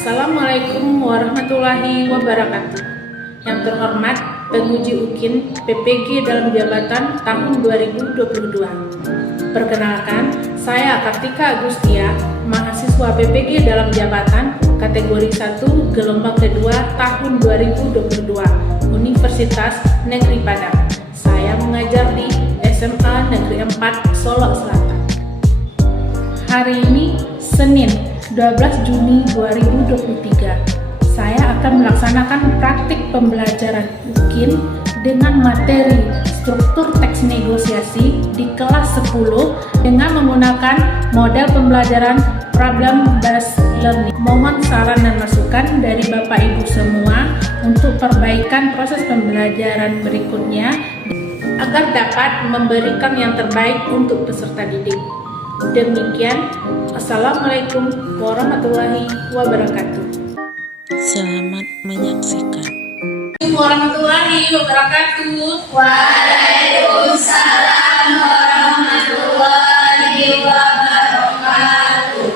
Assalamualaikum warahmatullahi wabarakatuh. Yang terhormat penguji UKIN PPG dalam jabatan tahun 2022. Perkenalkan, saya Kartika Agustia, mahasiswa PPG dalam jabatan kategori 1 gelombang kedua tahun 2022, Universitas Negeri Padang. Saya mengajar di SMA Negeri 4 Solok Selatan. Hari ini Senin 12 Juni 2023, saya akan melaksanakan praktik pembelajaran UKIN dengan materi struktur teks negosiasi di kelas 10 dengan menggunakan model pembelajaran problem based learning. Mohon saran dan masukan dari Bapak Ibu semua untuk perbaikan proses pembelajaran berikutnya agar dapat memberikan yang terbaik untuk peserta didik. Demikian, Assalamualaikum warahmatullahi wabarakatuh. Selamat menyaksikan. Warahmatullahi wabarakatuh. Waalaikumsalam warahmatullahi wabarakatuh.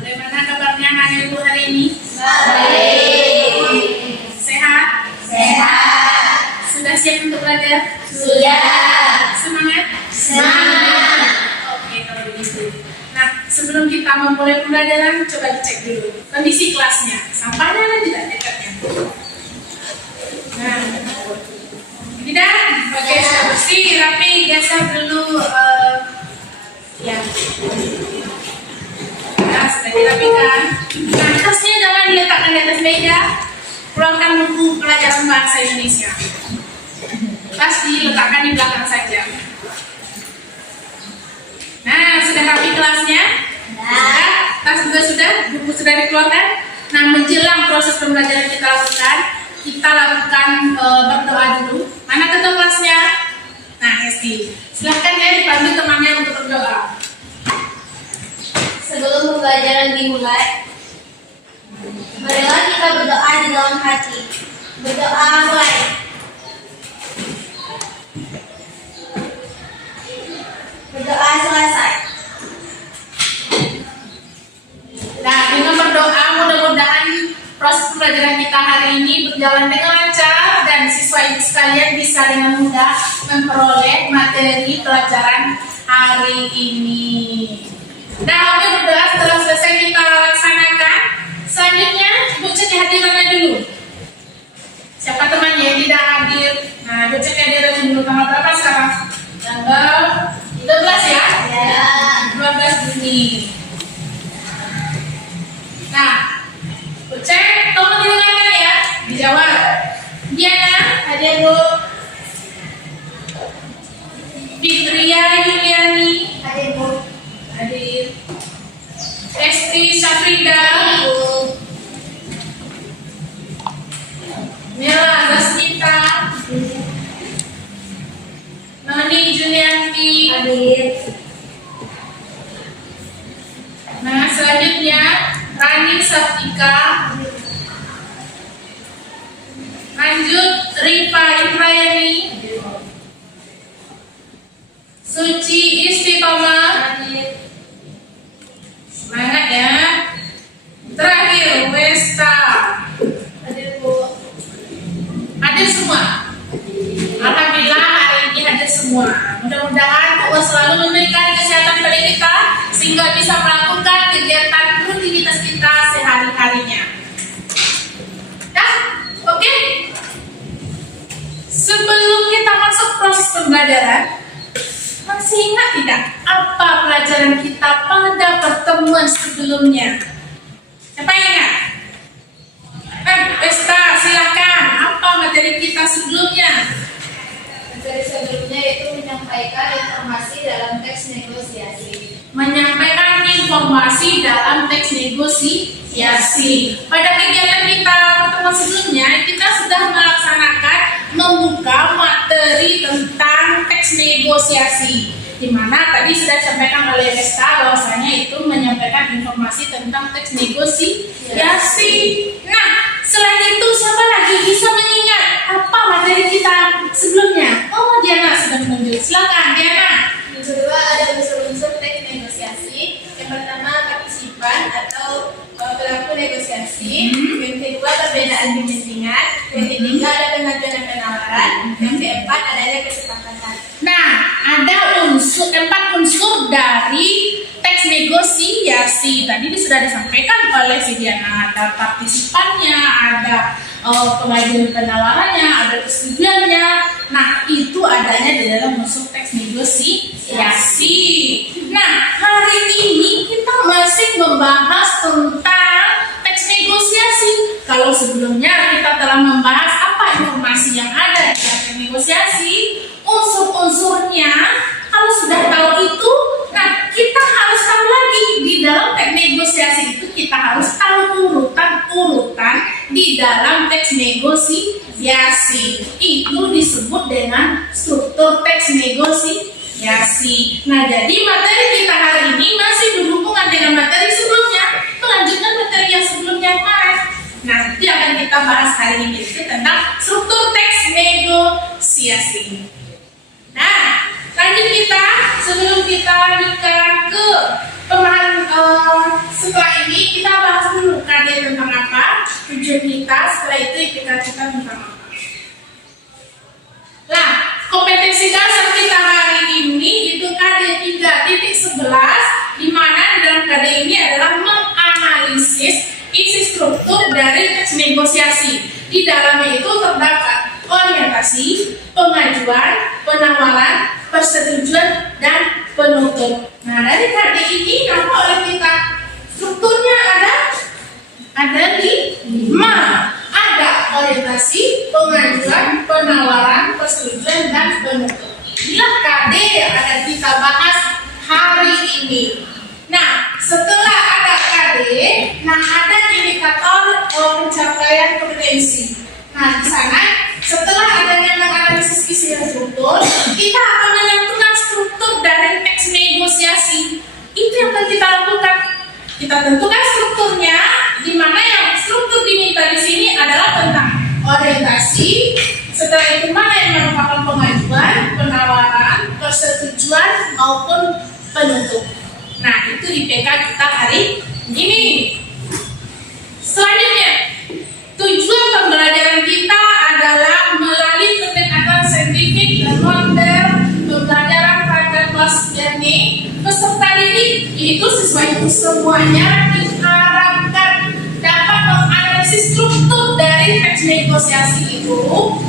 Bagaimana kabarnya anak ibu hari ini? Baik. Sehat? Sehat. Sudah siap untuk belajar? Sudah. Semangat? Semangat. Oke, kalau begitu. Nah, sebelum kita memulai pembelajaran, coba dicek dulu kondisi kelasnya. Sampahnya ada tidak dekatnya? Nah, tidak? Oke, sudah bersih, rapi, geser dulu. Ya. Nah, sudah dirapikan. Nah, tasnya jangan diletakkan di atas meja. Keluarkan buku pelajaran bahasa Indonesia. Tas diletakkan di belakang saja. Nah, sudah rapi kelasnya? Sudah. Tas juga sudah, buku sudah dikeluarkan. Nah, menjelang proses pembelajaran kita lakukan berdoa dulu. Mana ketua kelasnya? Nah, Esti. Silahkan ya dipandu temannya untuk berdoa. Sebelum pembelajaran dimulai, marilah kita berdoa di dalam hati. Berdoa mulai. Berdoa selesai. Nah, dengan berdoa mudah-mudahan proses pembelajaran kita hari ini berjalan dengan lancar dan siswa ibu sekalian bisa dengan mudah memperoleh materi pelajaran hari ini. Nah, untuk berdoa setelah selesai kita laksanakan, selanjutnya ibu cek kehadirannya dulu. Siapa temannya yang tidak hadir? Nah, ibu cek kehadirannya dulu. Tanggal berapa sekarang? Tanggal 12 ya? Ya. 12 Juni. Nah, cek, tolong didengarkan ya, dijawab. Diana, hadir Bu. Fitria Yuliani, Hadir Bu. hadir. Esti Syafrida, Mela Zasmita, Nani Julianti, Hadir. Nah, selanjutnya Rani Saptika, lanjut Rifa Ibrayani, Suci Istiqomah, semangat ya. Terakhir Westa, Hadir Bu. hadir semua. Alhamdulillah hari ini hadir semua. Mudah-mudahan Allah selalu memberikan kesehatan pada kita sehingga bisa melakukan kegiatan rutinitas kita sehari-harinya. Nah, oke. Sebelum kita masuk proses pembelajaran, masih ingat tidak apa pelajaran kita pada pertemuan sebelumnya? Siapa yang ingat? Pesta, silakan. Apa materi kita sebelumnya? Materi sebelumnya itu menyampaikan informasi dalam teks negosiasi. Menyampaikan informasi dalam teks negosiasi. Pada kegiatan kita pertemuan sebelumnya, kita sudah melaksanakan membuka materi tentang teks negosiasi, di mana tadi sudah disampaikan oleh Vesta bahwasanya itu menyampaikan informasi tentang teks negosiasi. Nah, selain itu siapa lagi bisa mengingat apa materi kita sebelumnya? Oh, Diana sudah menunjuk. Silakan Diana. Yang kedua ada unsur-unsur teks negosiasi. Yang pertama partisipan atau pelaku negosiasi, yang kedua perbedaan kepentingan, yang ketiga ada pengajuan penawaran, yang keempat adanya kesepakatan. Nah, ada empat unsur dari teks negosiasi. Tadi sudah disampaikan oleh si Diana. Ada partisipannya, ada pengajuan penawarannya, ada persetujuannya. Nah, itu adanya di dalam unsur teks negosiasi. Nah, hari ini kita masih membahas tentang teks negosiasi. Kalau sebelumnya kita telah membahas apa informasi yang ada di dalam teks negosiasi, unsur-unsurnya, kalau sudah tahu itu, nah kita harus tahu lagi di dalam teks negosiasi itu kita harus tahu urutan-urutan di dalam teks negosiasi. Itu disebut dengan struktur teks negosiasi. Nah, jadi materi kita hari ini masih berhubungan dengan materi sebelumnya, melanjutkan materi yang sebelumnya kemarin. Nah, itu akan kita bahas hari ini, yaitu tentang struktur teks negosiasi. Nah, lanjut kita, sebelum kita lanjutkan ke pemahaman setelah ini, kita bahas dulu KD tentang apa, tujuan kita, setelah itu kita tentang apa. Nah, kompetensi dasar kita hari ini itu KD 3.11, di mana dalam KD ini adalah menganalisis isi struktur dari teks negosiasi. Di dalamnya itu terdapat orientasi, pengajuan, penawaran, persetujuan, dan penutup. Nah, dari KD ini apa oleh kita? Strukturnya ada 5. Ada orientasi, pengajuan, penawaran, persetujuan, dan penutup. Inilah KD yang akan kita bahas hari ini. Nah, setelah ada KD, nah ada indikator pencapaian kompetensi. Nah, di sana setelah adanya menganalisis isi dan struktur, kita akan menentukan struktur dari teks negosiasi. Itu yang akan kita lakukan. Kita tentukan strukturnya, di mana yang struktur diminta di sini adalah tentang orientasi. Setelah itu mana yang merupakan pengajuan, penawaran, persetujuan maupun penutup. Nah, itu di PK kita hari ini. Selanjutnya, tujuan pembelajaran kita adalah melalui pendekatan saintifik dan model pembelajaran pada kelas learning peserta didik, yaitu siswa itu semuanya diharapkan dapat menganalisis struktur dari teks negosiasi itu,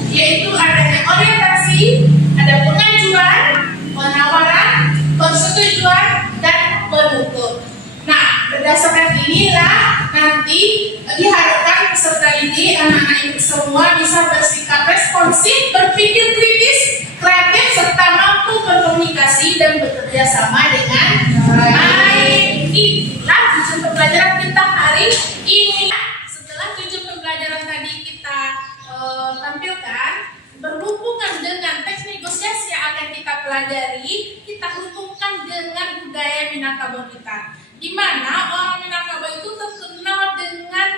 yaitu adanya orientasi, ada pengajuan, penawaran, persetujuan, dan penutup. Nah, berdasarkan inilah nanti diharapkan peserta didik, anak-anak ini semua bisa bersikap responsif, berpikir kritis, kreatif, serta mampu berkomunikasi dan bekerja sama dengan baik. Inilah tujuan pembelajaran kita hari ini. Setelah tujuan pembelajaran tadi kita tampilkan, berhubungan dengan teks negosiasi yang akan kita pelajari, kita hubungkan dengan budaya Minangkabau kita, di mana orang Minangkabau itu terkenal dengan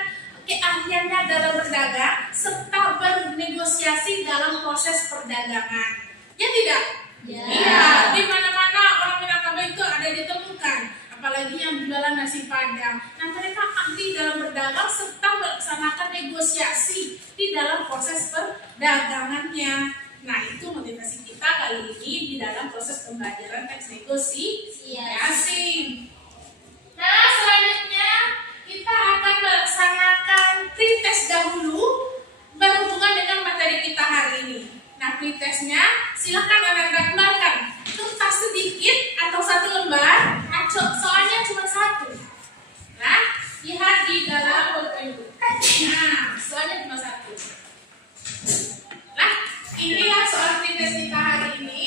keahliannya dalam berdagang serta bernegosiasi dalam proses perdagangan. Ya tidak? Ya. Iya, di mana-mana orang Minangkabau itu ada ditemukan, apalagi yang jualan nasi padang. Nah, mereka ahli dalam berdagang serta melaksanakan negosiasi di dalam proses perdagangannya. Nah, itu motivasi kita kali ini di dalam proses pembelajaran teks negosiasi. Nah, selanjutnya kita akan melaksanakan pretest dahulu berhubungan dengan materi kita hari ini. Nah, pretestnya silakan anak-anak keluarkan kertas sedikit atau 1 lembar, soalnya cuma 1. Nah, lihat di dalam buku. Nah, soalnya cuma 1. Nah, inilah soal pretest kita hari ini.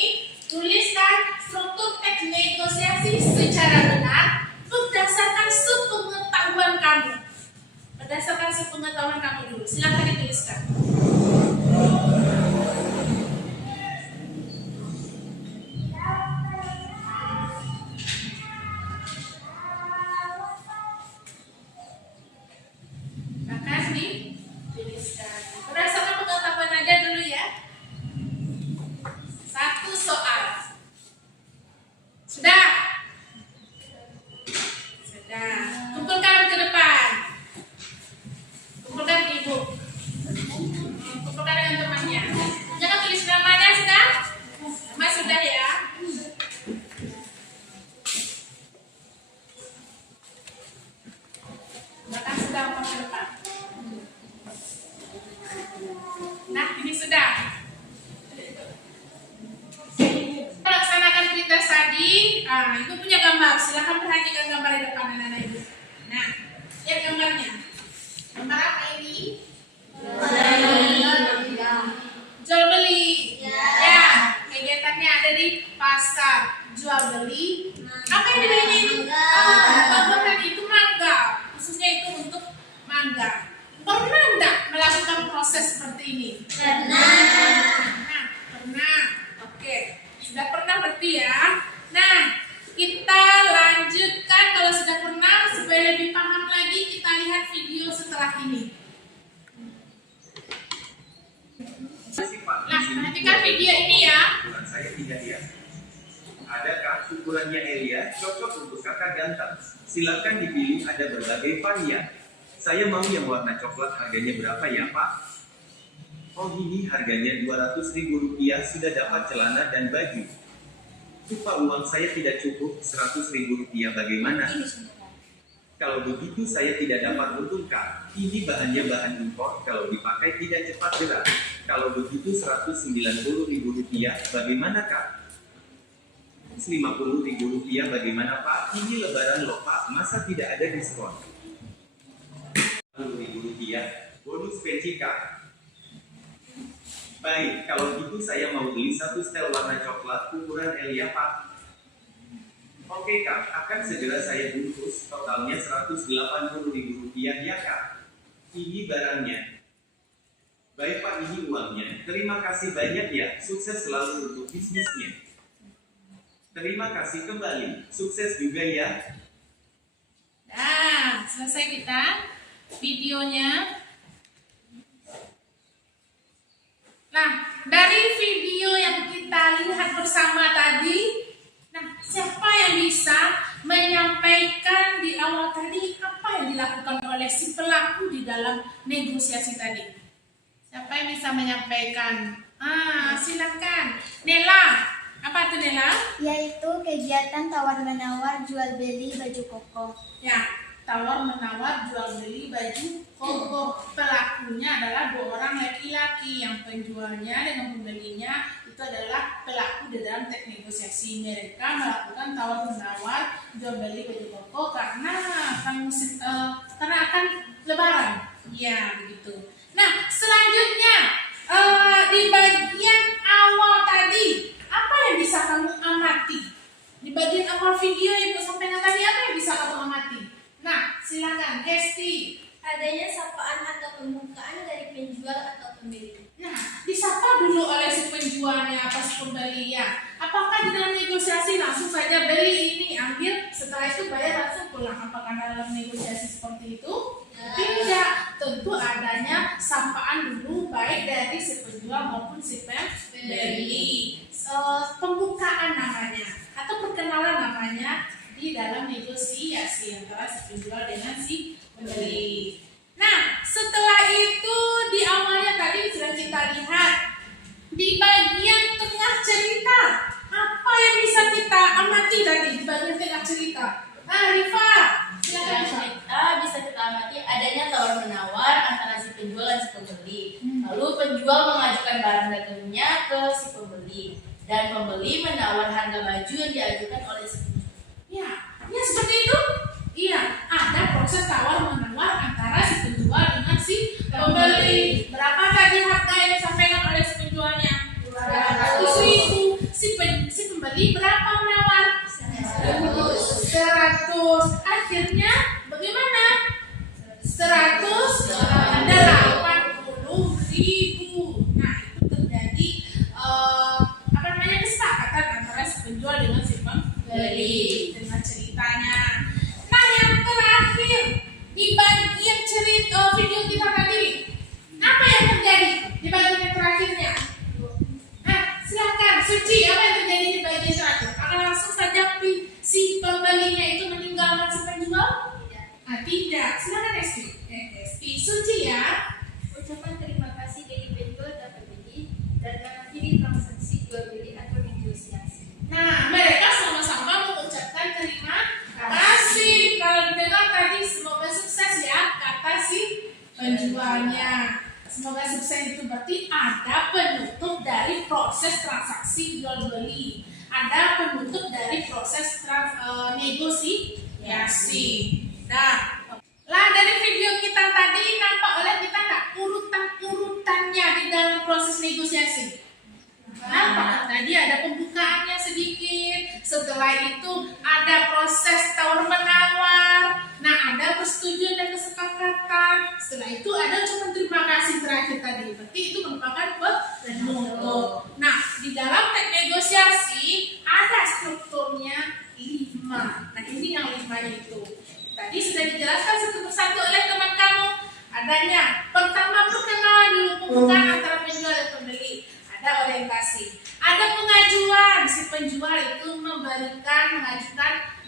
Tuliskan struktur teks negosiasi secara benar berdasarkan sepengetahuan kamu. Berdasarkan sepengetahuan kamu dulu. Silakan dituliskan. Berdasarkan pengetahuan aja dulu ya. 1 soal. Sudah. Kumpulkan ke depan. enggak? Pernah enggak melakukan proses seperti ini? Pernah. Oke, sudah pernah berarti ya. Nah, kita lanjutkan kalau sudah pernah supaya lebih paham lagi kita lihat video setelah ini. Nah, perhatikan video ini ya. Ukuran saya tidak ya. Adakah ukurannya Elia cocok untuk kakak ganteng? Silakan dipilih, ada berbagai varian. Saya mau yang warna coklat, harganya berapa ya Pak? Oh ini harganya Rp200.000, sudah dapat celana dan baju. Pak, uang saya tidak cukup, Rp100.000 bagaimana? Kalau begitu saya tidak dapat untung Kak. Ini bahannya bahan impor, kalau dipakai tidak cepat gerak. Kalau begitu Rp190.000, bagaimana Kak? Rp50.000 bagaimana Pak? Ini lebaran loh Pak, masa tidak ada diskon? Rp50.000, bonus peci Kak. Baik, kalau gitu saya mau beli satu setel warna coklat ukuran Elia Pak. Oke Kak, akan segera saya bungkus, totalnya Rp180.000 ya Kak. Ini barangnya. Baik Pak, ini uangnya. Terima kasih banyak ya, sukses selalu untuk bisnisnya. Terima kasih kembali, sukses juga ya. Nah, selesai kita videonya. Nah, dari video yang kita lihat bersama tadi, nah, siapa yang bisa menyampaikan di awal tadi apa yang dilakukan oleh si pelaku di dalam negosiasi tadi? Siapa yang bisa menyampaikan? Silakan. Nela, apa itu Nela? Yaitu kegiatan tawar-menawar jual beli baju koko. Ya, tawar-menawar jual beli baju koko. Pelakunya adalah dua orang laki-laki, yang penjualnya dengan pembelinya itu adalah pelaku di dalam teknik negosiasi. Mereka melakukan tawar-menawar jual beli baju koko karena akan lebaran. Ya, begitu. Nah, selanjutnya di bagian awal tadi, apa yang bisa kamu amati? Di bagian awal video Ibu sampaikan tadi, apa yang bisa kamu amati? Nah, silakan, Hesti. Adanya sapaan atau pembukaan dari penjual atau pembeli. Nah, disapa dulu oleh si penjualnya atau si pembeli ya. Apakah di dalam negosiasi langsung saja beli ini, ambil, setelah itu bayar langsung pulang? Apakah dalam negosiasi seperti itu? Tidak. Tentu adanya sapaan dulu baik dari si penjual maupun si pembeli. Pembukaan namanya atau perkenalan namanya di dalam negosiasi antara si penjual dengan si pembeli. Nah, setelah itu di awalnya tadi sudah kita lihat di bagian tengah cerita, apa yang bisa kita amati tadi di bagian tengah cerita? Rifa, silakan Rifa. Bisa kita amati adanya tawar-menawar antara si penjual dan si pembeli. Lalu penjual mengajukan barang dagangnya ke si pembeli dan pembeli menawar harga baju yang diajukan oleh si penjual. Ya seperti itu. Iya, ada proses tawar-menawar antara si penjual dengan si pembeli. Berapa tadi harga yang disampaikan oleh si penjualnya? 200.000. Si pembeli berapa menawar? 100. Akhirnya bagaimana? 180.000. Nah, itu terjadi kesepakatan antara si penjual dengan si pembeli dengan ceritanya. Nah, yang terakhir di bagian cerita video kita tadi, apa yang terjadi di bagian yang terakhirnya? Silakan Suci, apa yang terjadi di bagian terakhir? Akan langsung saja si pembelinya itu meninggalkan si penjual? Tidak. Silakan Esti. Suci ya. Ucapan terima kasih dari penjual dan pembeli dan mengakhiri transaksi jual beli atau negosiasi. Nah, mereka sama-sama mengucapkan terima kasih. Kalau didengar tadi, semoga sukses ya, kata si penjualnya. Semoga sukses itu berarti ada penutup dari proses transaksi jual beli. Ada penutup dari proses negosiasi. Nah, dari video kita tadi nampak oleh kita nggak urutan-urutannya di dalam proses negosiasi? Nampak? Tadi ada pembukaannya sedikit, setelah itu ada proses tawar-menawar, nah ada persetujuan dan kesepakatan, Setelah itu ada ucapan terima kasih terakhir tadi. Berarti itu merupakan penutup. Nah, di dalam teks negosiasi ada strukturnya 5. Nah, ini yang 5 itu. Tadi sudah dijelaskan satu persatu oleh teman kamu. Adanya pertama perkenalan dulu, pembukaan antara penjual dan pembeli. Ada orientasi. Ada pengajuan, si penjual itu mengajukan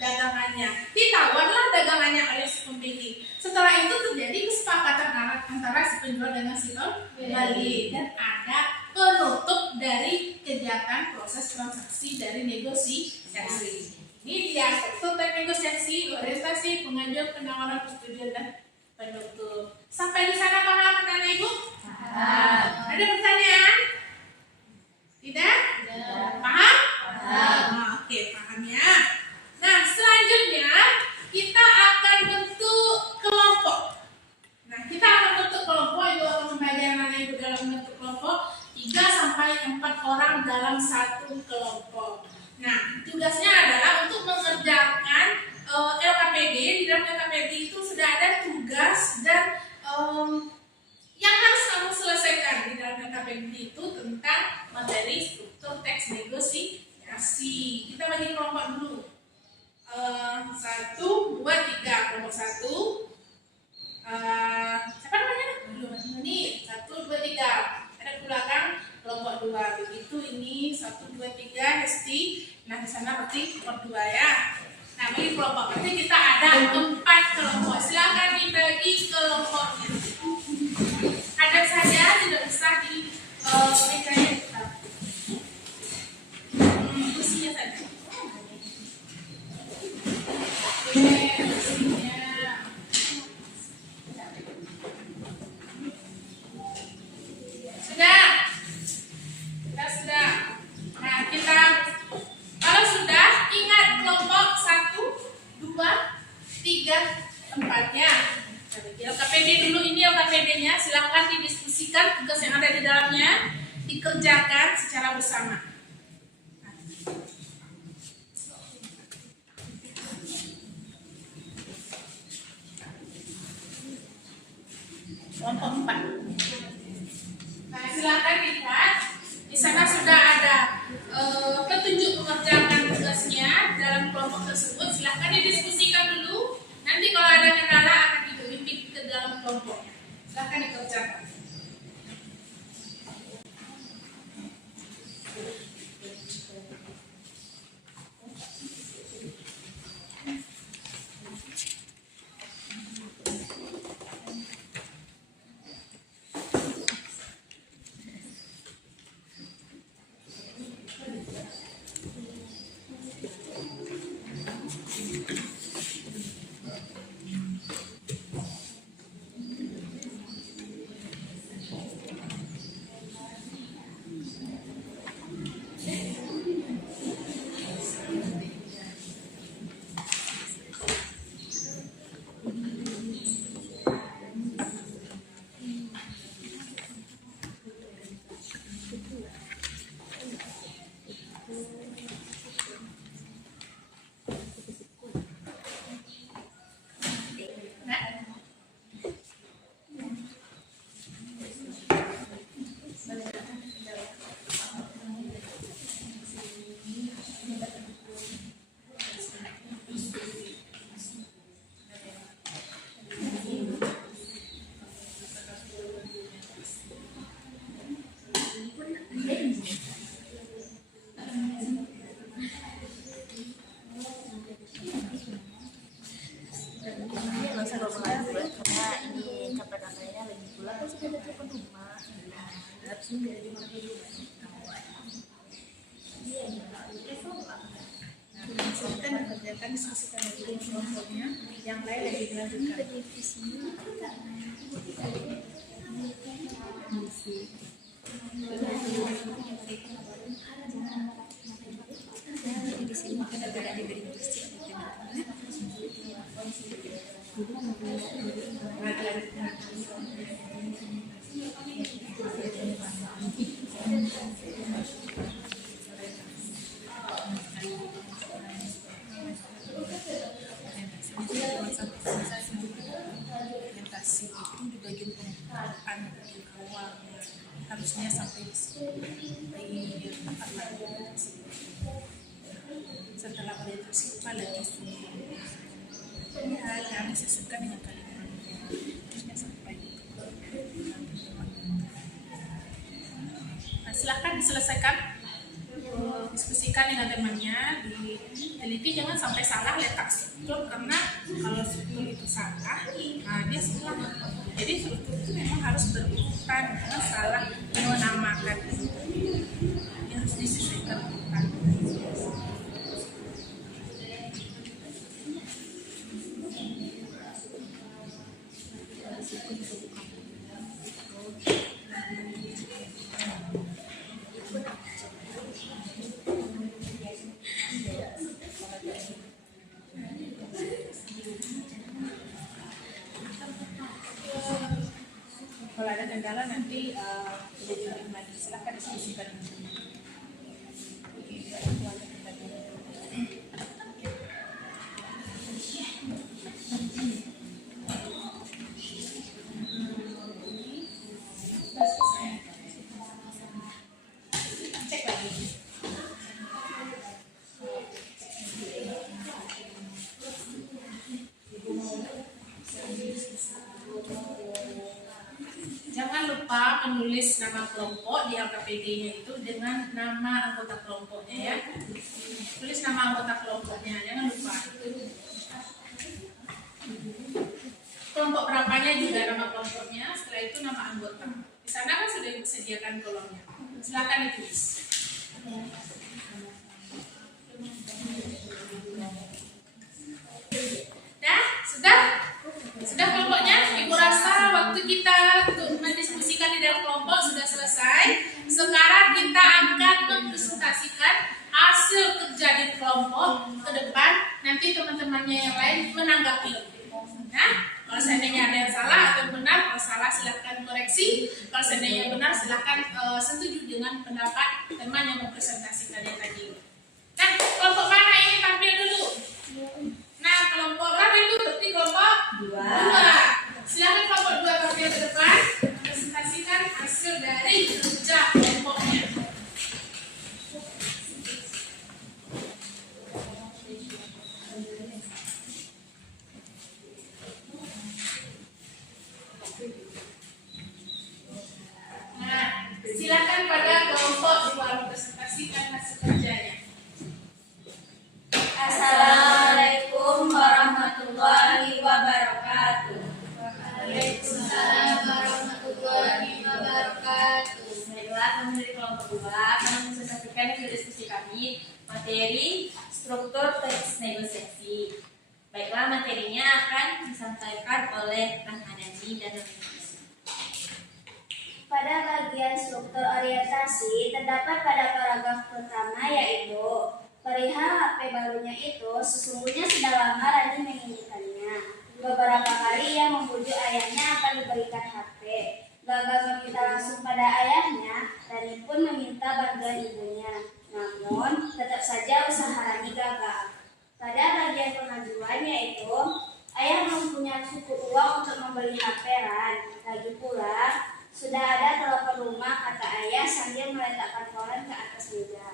dagangannya. Ditawarlah dagangannya oleh si pembeli. Setelah itu terjadi kesepakatan antara si penjual dengan si pembeli. Dan ada penutup dari kegiatan proses transaksi dari negosiasi. Ini dia struktur negosiasi, orientasi, pengajuan, penawaran, persetujuan, dan penutup. Sampai di sana paham, Anak Ibu? Ada pertanyaan? Tidak? Paham? Oke, paham ya. Nah, selanjutnya kita akan bentuk kelompok. Nah, kita akan bentuk kelompok, Ibu akan mengajarkan Anak Ibu dalam bentuk kelompok 3-4 orang dalam satu kelompok. Nah, tugasnya adalah untuk mengerjakan LKPD. Di dalam LKPD itu sudah ada tugas dan yang harus kamu selesaikan di dalam LKPD itu tentang materi struktur teks negosiasi. Kita bagi kelompok dulu. 1, 2, 3. Kelompok 1. Siapa namanya? Ini 1, 2, 3. Ada di belakang kelompok 2. Begitu ini 1, 2, 3 Hesti. Nah, di sana berarti kelompok 2 ya. Nah, bagi kelompok berarti kita ada 4 kelompok. Silakan dibagi kelompoknya. Ada saja, tidak usah di mejanya kita. Kursinya saja. Kursinya. Sudah. Kita sudah. Nah, kita kalau sudah ingat kelompok 1, 2, 3, 4-nya. LKPD dulu, ini LKPD-nya, silakan didiskusikan tugas yang ada di dalamnya, dikerjakan secara bersama. Kelompok 4. Nah, silakan lihat. Di sana sudah ada petunjuk mengerjakan tugasnya dalam kelompok tersebut. Silakan didiskusikan dulu. Nanti kalau ada kendala akan dibimbing ke dalam kelompoknya. Silakan dikerjakan. Kita mengerjakan diskusikan dulu kelompoknya, yang lain lagi dilanjutkan. Di sini kita tidak diberi orientasi itu dibagi anak di kawal, harusnya sampai di tempat lain. Setelah orientasi lagi ya, kami sesuaikan dengan kalimat harusnya sampai. Nah, silahkan diselesaikan, diskusikan dengan temannya, diteliti jangan sampai salah letak struktur, karena kalau struktur itu salah, nah dia salah. Jadi struktur itu memang harus berurutan, jangan salah menamakan itu. Dia harus disesuaikan urutan. Kalau ada kendala nanti tidak diulang lagi, silahkan diskusikan. Cek lagi. Jangan lupa menulis nama kelompok di LKPD-nya itu dengan nama anggota kelompoknya ya. Tulis nama anggota kelompoknya, jangan lupa. Kelompok berapanya juga nama kelompoknya, setelah itu nama anggota. Di sana kan sudah disediakan kolomnya. Silakan ditulis. Sudah kelompoknya? Ibu rasa waktu kita untuk mendiskusikan di dalam kelompok sudah selesai. Sekarang kita akan mempresentasikan hasil kerja di kelompok ke depan. Nanti teman-temannya yang lain menanggapi. Nah, kalau seandainya ada yang salah atau benar, kalau salah silahkan koreksi. Kalau seandainya benar silahkan setuju dengan pendapat teman yang mempresentasikannya tadi. Nah, kelompok mana ini tampil dulu? Nah, kelompok berapa itu? Berarti kelompok 2. Silakan kelompok 2 tampil ke depan, presentasikan hasil dari kerja kelompoknya. Nah, silakan pada kelompok 2 presentasikan hasil kerjanya. Assalamualaikum warahmatullahi wabarakatuh. Waalaikumsalam warahmatullahi wabarakatuh. Baiklah, kami dari kelompok 2 akan mempresentasikan hasil diskusi kami materi struktur teks negosiasi. Baiklah, materinya akan disampaikan oleh Kang Adani dan Pada bagian struktur orientasi terdapat pada paragraf pertama yaitu perihal HP barunya itu sesungguhnya sudah lama Rani menginginkannya. Beberapa kali ia membujuk ayahnya akan diberikan HP. Gagal meminta langsung pada ayahnya, Rani pun meminta bantuan ibunya. Namun tetap saja usaha Rani gagal. Pada bagian pengajuan yaitu ayah mempunyai cukup uang untuk membeli HP Ran. Lagi pula sudah ada telepon rumah, kata ayah sambil meletakkan koran ke atas meja.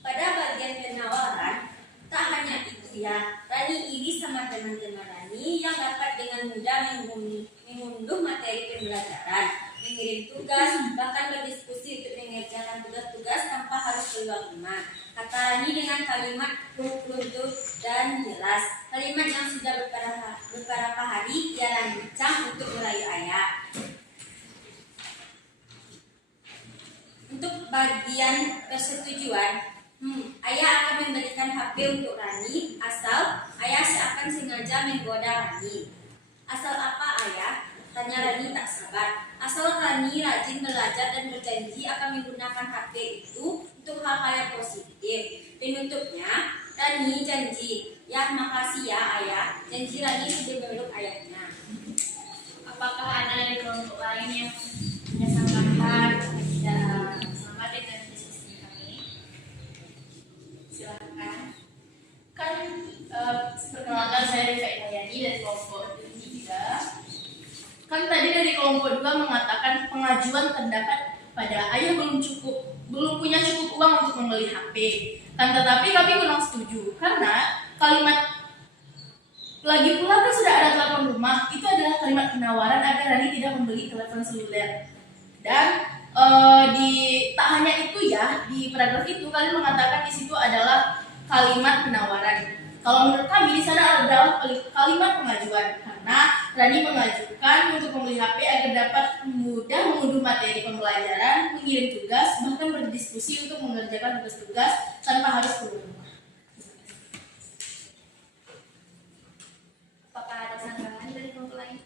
pada bagian penawaran, tak hanya itu ya, Rani iri sama teman-teman Rani yang dapat dengan mudah mengunduh materi pembelajaran, mengirim tugas, bahkan berdiskusi untuk mengerjakan tugas-tugas tanpa harus keluar rumah. Kata Rani dengan kalimat runtuh dan jelas, kalimat yang sudah beberapa hari ia rancang untuk merayu ayah. Untuk bagian persetujuan, ayah akan memberikan HP untuk Rani asal ayah seakan sengaja menggoda Rani. Asal apa ayah? Tanya Rani tak sabar. Asal Rani rajin belajar dan berjanji akan menggunakan HP itu untuk hal-hal yang positif. Penutupnya, Rani janji. Ya, makasih ya ayah. Janji Rani sudah memeluk ayahnya. Apakah ada dari kelompok lain yang punya tambahan? Tidak sama dengan diskusi kami? Silakan. Kan perkenalkan saya Rifai Dayani dari kelompok 3. Kan tadi dari kelompok 2 mengatakan pengajuan terdapat pada ayah belum punya cukup uang untuk membeli HP. Kan tetapi kami kurang setuju karena kalimat lagi pula kan sudah ada telepon rumah, itu adalah kalimat penawaran agar Rani tidak membeli telepon seluler. Dan tak hanya itu ya, di paragraf itu kalian mengatakan di situ adalah kalimat penawaran. Kalau menurut kami di sana adalah kalimat pengajuan karena Rani mengajukan untuk membeli HP agar dapat mudah mengunduh materi pembelajaran, mengirim tugas, bahkan berdiskusi untuk mengerjakan tugas-tugas tanpa harus keluar rumah. Apakah ada sanggahan dari kelompok lain?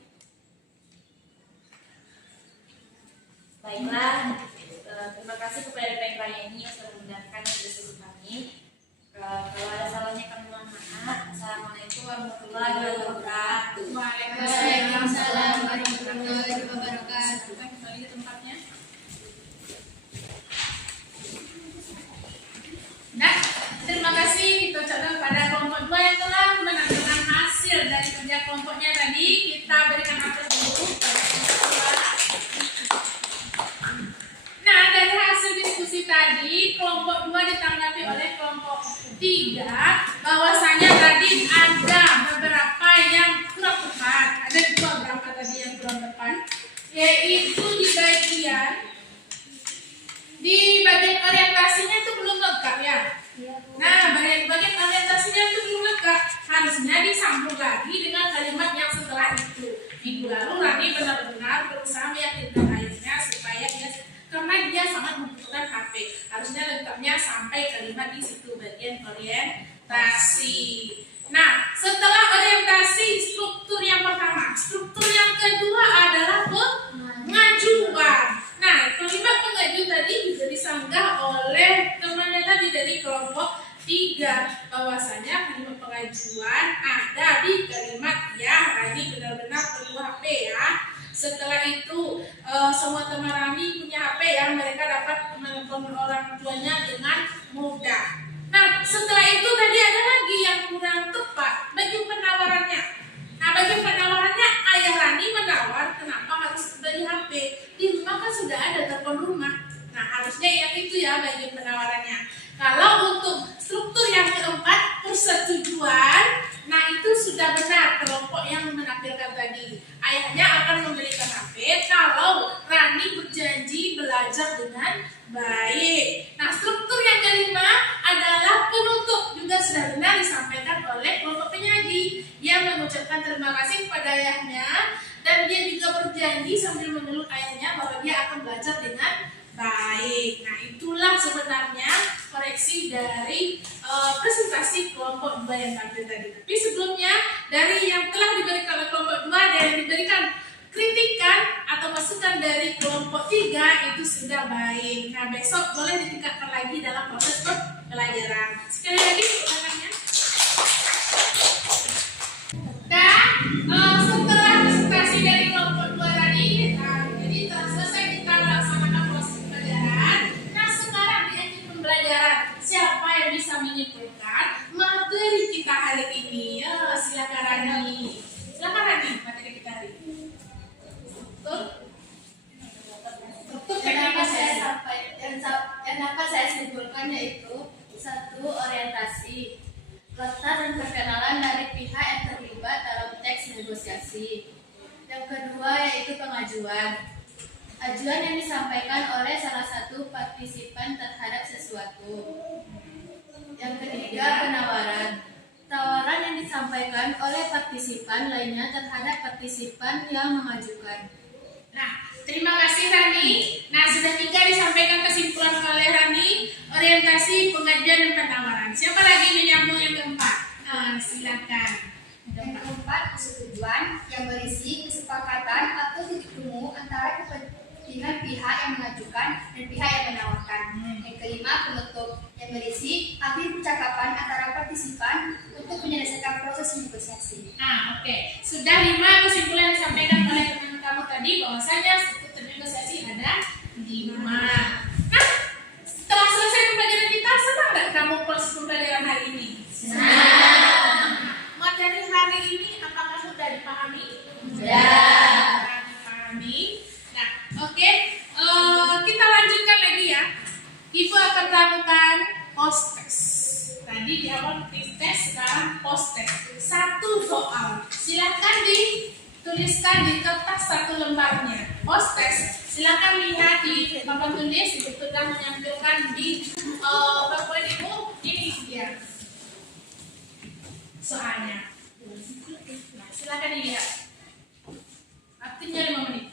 Baiklah, terima kasih kepada DPM Rayani yang sudah mendengarkan diskusi kami. Kalau ada salahnya kami mohon maaf. Assalamualaikum warahmatullahi wabarakatuh. Waalaikumsalam warahmatullahi wabarakatuh. Kembali ke tempatnya. Nah, terima kasih kita ucapkan pada kelompok 2 yang telah menentukan hasil dari kerja kelompoknya tadi. Kita berikan apresiasi dulu pada kelompok 2. Nah, dari hasil diskusi tadi, kelompok 2 ditanggapi oleh kelompok 3 bahwasanya tadi ada beberapa yang kurang tepat. Ada juga beberapa tadi yang kurang tepat, yaitu di bagian orientasinya itu belum lengkap ya. Nah, bagian orientasinya itu belum lengkap. Harusnya disambung lagi dengan kalimat yang setelah itu. Minggu lalu Rani benar-benar berusaha meyakinkan ayahnya supaya karena dia sangat membutuhkan HP. Harusnya lengkapnya sampai kalimat di situ bagian orientasi. Nah, setelah orientasi, struktur yang pertama. Struktur yang kedua adalah pengajuan. Nah, kalimat pengajuan tadi juga disanggah oleh temannya tadi dari kelompok 3 bahwasanya kalimat pengajuan ada di kalimat ya Rani benar-benar perlu HP ya. Setelah itu semua teman Rani punya HP ya, mereka dapat menelpon orang tuanya dengan mudah. Nah, setelah itu tadi ada lagi yang kurang tepat, bagian penawarannya. Nah, bagian penawarannya ayah Rani menawar kenapa harus beli HP. Di rumah kan sudah ada telepon rumah. Nah, harusnya yang itu ya bagian penawarannya. Kalau untuk struktur yang keempat, persetujuan, nah itu sudah benar kelompok yang menampilkan tadi. Ayahnya akan memberikan HP kalau Rani berjanji belajar dengan baik. Nah, struktur yang kelima adalah penutup, juga sudah benar disampaikan oleh kelompok penyaji yang mengucapkan terima kasih kepada ayahnya dan dia juga berjanji sambil mengeluk ayahnya bahwa dia akan belajar dengan baik. Nah, itulah sebenarnya koreksi dari presentasi kelompok 2 yang tampil tadi. Tapi sebelumnya dari yang telah diberikan oleh kelompok 2 dan yang diberikan kritikan atau masukan dari kelompok 3 itu sudah baik. Nah, besok boleh ditingkatkan lagi dalam proses pembelajaran. Sekali lagi tangannya. Dan setelah presentasi dari kelompok 2 tadi, jadi telah selesai kita melaksanakan proses pembelajaran. Nah, sekarang di akhir pembelajaran, siapa yang bisa menyimpulkan materi kita hari ini? Ya, silakan Rani. Silakan Rani, materi kita hari ini. Struktur yang dapat saya simpulkan yaitu 1. Orientasi, letak dan perkenalan dari pihak yang terlibat dalam teks negosiasi. Yang kedua yaitu pengajuan, ajuan yang disampaikan oleh salah satu partisipan terhadap sesuatu. Yang ketiga penawaran, tawaran yang disampaikan oleh partisipan lainnya terhadap partisipan yang mengajukan. Nah, terima kasih Rani. Nah, sudah 3 disampaikan kesimpulan oleh Rani, orientasi, pengajuan, dan penawaran. Siapa lagi menyambung yang keempat? Silakan. Yang keempat, persetujuan yang berisi kesepakatan atau titik temu antara kepentingan pihak yang mengajukan dan pihak yang menawarkan. Yang kelima, penutup yang berisi akhir percakapan antara partisipan untuk menyelesaikan proses negosiasi. Nah, oke. Sudah 5 kesimpulan yang disampaikan oleh teman kamu tadi bahwasanya struktur negosiasi ada 5. Nah, setelah selesai pembelajaran kita, senang nggak kamu proses pembelajaran hari ini? Senang. Materi hari ini apakah sudah dipahami? Sudah. satu lembarnya. Postes, silakan lihat di papan tulis, itu sudah menampilkan di PowerPoint Ibu. Ini dia soalnya. Nah, silakan dilihat. Waktunya 5 menit.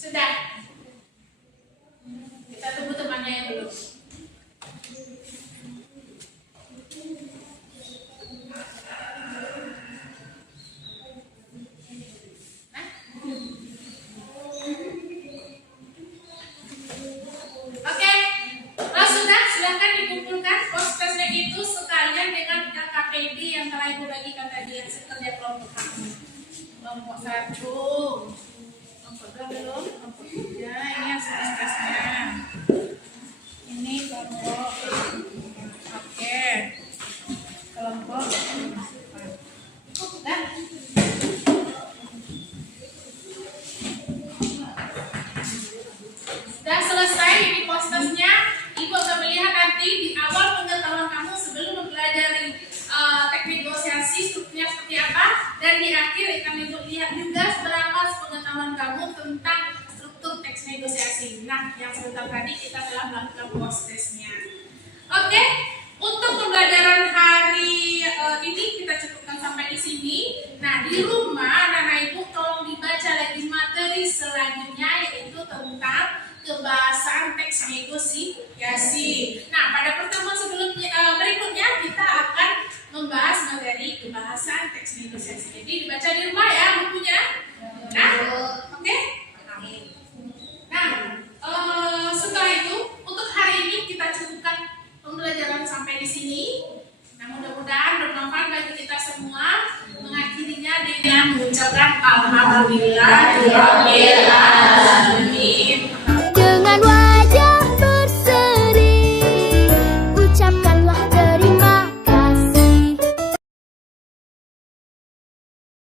Sudah. Kita tunggu temannya yang belum. Hah? Oke. Kalau sudah, silakan dikumpulkan postesnya itu sekalian dengan KKPD yang telah Ibu bagikan tadi yang sekerja kelompok kami. Kelompok 1. Belum, kelompok 3, ini hasil tesnya. Ini kelompok, oke, kelompok 4. Dah. Sudah selesai ini postesnya. Ibu akan melihat nanti di awal pengetahuan kamu sebelum mempelajari teknik negosiasi strukturnya seperti apa, dan di akhir akan Ibu lihat juga seberapa pengetahuan kamu tentang struktur teks negosiasi. Nah, yang sebentar tadi kita telah melakukan postesnya. Oke, untuk pembelajaran hari ini kita cukupkan sampai di sini. Nah, di rumah anak Ibu tolong dibaca lagi materi selanjutnya, yaitu tentang kebahasaan teks negosiasi. Nah, pada pertemuan berikutnya kita akan membahas materi kebahasaan teks negosiasi. Jadi dibaca di rumah ya bukunya. Nah, oke? Nah, setelah itu untuk hari ini kita cukupkan pembelajaran sampai di sini. Nah, mudah-mudahan bermanfaat bagi kita semua. Mengakhirinya dengan mengucapkan alhamdulillah.